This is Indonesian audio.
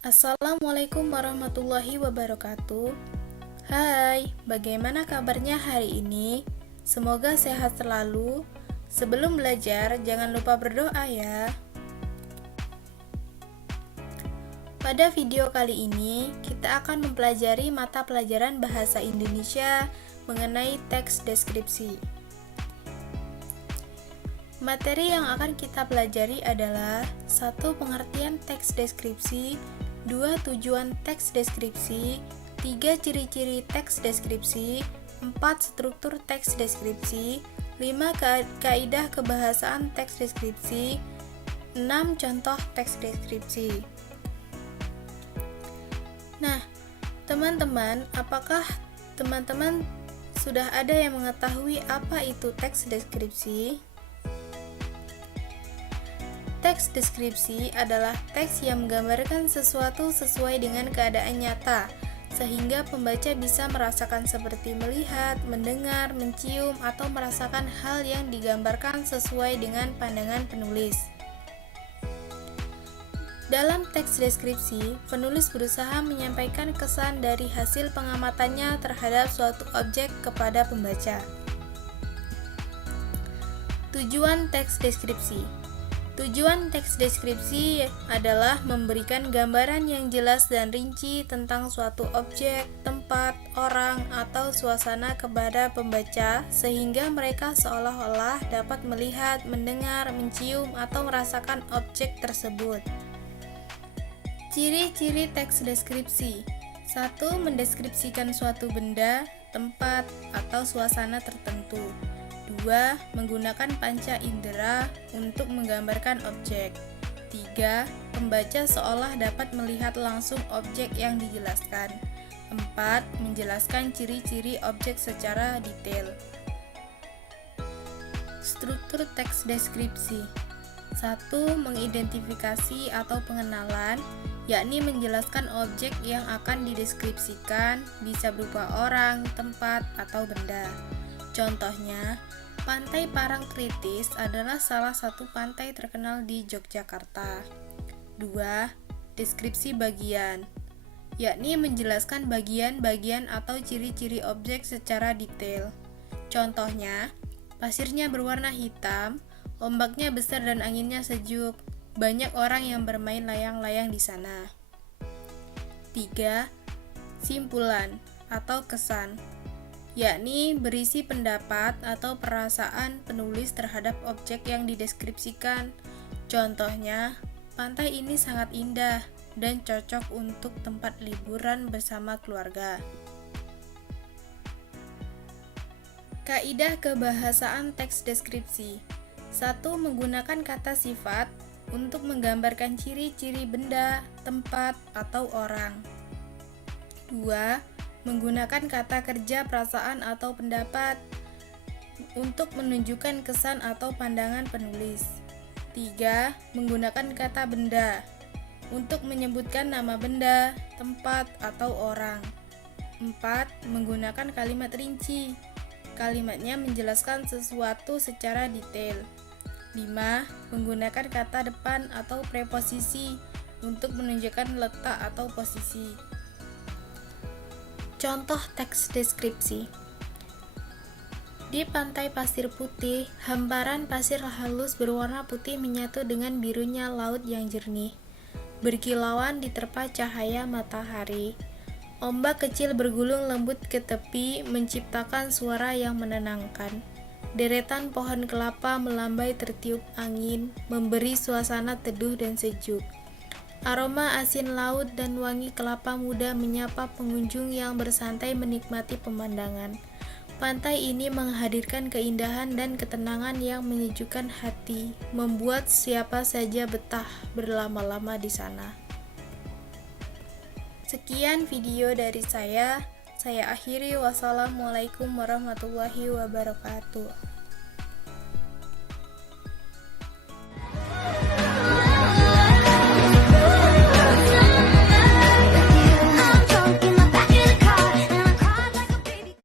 Assalamualaikum warahmatullahi wabarakatuh. Hai, bagaimana kabarnya hari ini? Semoga sehat selalu. Sebelum belajar, jangan lupa berdoa ya. Pada video kali ini, kita akan mempelajari mata pelajaran Bahasa Indonesia mengenai teks deskripsi. Materi yang akan kita pelajari adalah 1. Pengertian teks deskripsi, 2. Tujuan teks deskripsi, 3. Ciri-ciri teks deskripsi, 4. Struktur teks deskripsi, 5. Kaidah kebahasaan teks deskripsi, 6. Contoh teks deskripsi. Nah, teman-teman, apakah teman-teman sudah ada yang mengetahui apa itu teks deskripsi? Teks deskripsi adalah teks yang menggambarkan sesuatu sesuai dengan keadaan nyata, sehingga pembaca bisa merasakan seperti melihat, mendengar, mencium, atau merasakan hal yang digambarkan sesuai dengan pandangan penulis. Dalam teks deskripsi, penulis berusaha menyampaikan kesan dari hasil pengamatannya terhadap suatu objek kepada pembaca. Tujuan teks deskripsi. Tujuan teks deskripsi adalah memberikan gambaran yang jelas dan rinci tentang suatu objek, tempat, orang, atau suasana kepada pembaca sehingga mereka seolah-olah dapat melihat, mendengar, mencium, atau merasakan objek tersebut. Ciri-ciri teks deskripsi. 1. Mendeskripsikan suatu benda, tempat, atau suasana tertentu. 2. Menggunakan panca indera untuk menggambarkan objek. 3. Pembaca seolah dapat melihat langsung objek yang dijelaskan. 4. Menjelaskan ciri-ciri objek secara detail. Struktur teks deskripsi. 1. Mengidentifikasi atau pengenalan, yakni menjelaskan objek yang akan dideskripsikan, bisa berupa orang, tempat, atau benda. Contohnya, Pantai Parangtritis adalah salah satu pantai terkenal di Yogyakarta. 2. Deskripsi bagian, yakni menjelaskan bagian-bagian atau ciri-ciri objek secara detail. Contohnya, pasirnya berwarna hitam, ombaknya besar dan anginnya sejuk. Banyak orang yang bermain layang-layang di sana. 3. Simpulan atau kesan, yakni berisi pendapat atau perasaan penulis terhadap objek yang dideskripsikan. Contohnya, pantai ini sangat indah dan cocok untuk tempat liburan bersama keluarga. Kaidah kebahasaan teks deskripsi. 1. Menggunakan kata sifat untuk menggambarkan ciri-ciri benda, tempat, atau orang. 2. Menggunakan kata kerja perasaan atau pendapat untuk menunjukkan kesan atau pandangan penulis. 3. Menggunakan kata benda untuk menyebutkan nama benda, tempat, atau orang. 4. Menggunakan kalimat rinci. Kalimatnya menjelaskan sesuatu secara detail. 5. Menggunakan kata depan atau preposisi untuk menunjukkan letak atau posisi. Contoh teks deskripsi. Di pantai pasir putih, hamparan pasir halus berwarna putih menyatu dengan birunya laut yang jernih. Berkilauan diterpa cahaya matahari. Ombak kecil bergulung lembut ke tepi, menciptakan suara yang menenangkan. Deretan pohon kelapa melambai tertiup angin, memberi suasana teduh dan sejuk. Aroma asin laut dan wangi kelapa muda menyapa pengunjung yang bersantai menikmati pemandangan. Pantai ini menghadirkan keindahan dan ketenangan yang menyejukkan hati, membuat siapa saja betah berlama-lama di sana. Sekian video dari saya akhiri. Wassalamualaikum warahmatullahi wabarakatuh.